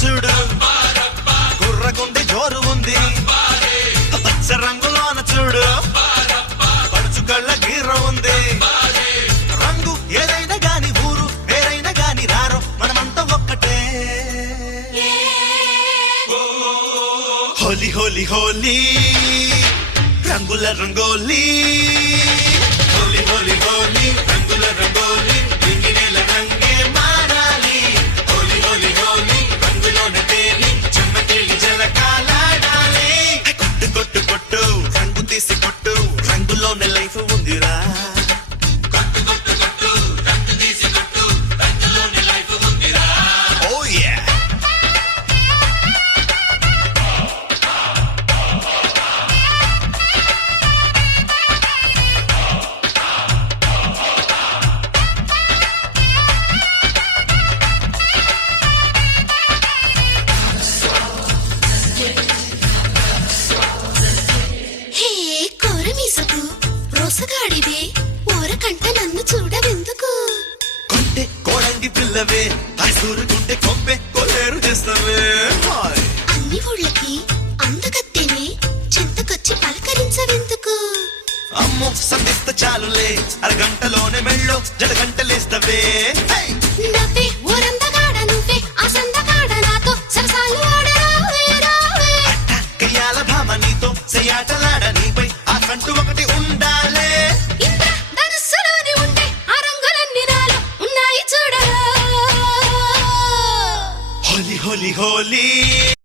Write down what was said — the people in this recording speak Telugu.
చూడు గుర్రగుండి జోరు ఉంది పచ్చ రంగులోన చూడు పడుచు కళ్ళ గీర ఉంది రంగు ఏదైనా గాని ఊరు వేరైనా గాని రారు మనమంతా ఒక్కటే హోలీ హోలీ హోలీ రంగుల రంగోలీ హోలీ హోలీ హోలీ రంగుల రంగోలీ రంగినేల రంగే మారాలి హోలీ హోలీ హోలీ రంగులోన తేలి చెమ్మకెళ్ళి జలకాలాడాలి కొట్టు కొట్టు కొట్టు రంగు తీసి కొట్టు రంగులోనే లైఫ్ ఉందిరా కొట్టు కొట్టు కొట్టు రంగు తీసి కొట్టు రంగులోనే లైఫ్ ఉందిరా ఓ యా మోసగాడివే ఓరకంట నన్ను చూడవెందుకు కొంటే కోడంగి పిల్లవే సూరుకుంటే కొబ్బే కొల్లేరు చేస్తావే అన్ని ఊళ్ళకి అందగత్తెనే చింతకొచ్చి పలకరించవెందుకు అమ్మో సంధిస్త చాలులే అరగంటలోనే మెళ్ళో జడగంటలేస్తవే నవ్వే ఓరందగాడ నువ్వే ఆ సందగాడ నాతో సరసాలు ఆడరావే రావే కయ్యాల భామ నీతో సయ్యాటలాడ నీపై ఆ కంటూ ఒకటి ఉండాలే ధనుస్సులోని ఉంటే ఆ రంగులన్నీ నాలో ఉన్నాయి చూడరా హోలీ హోలీ హోలీ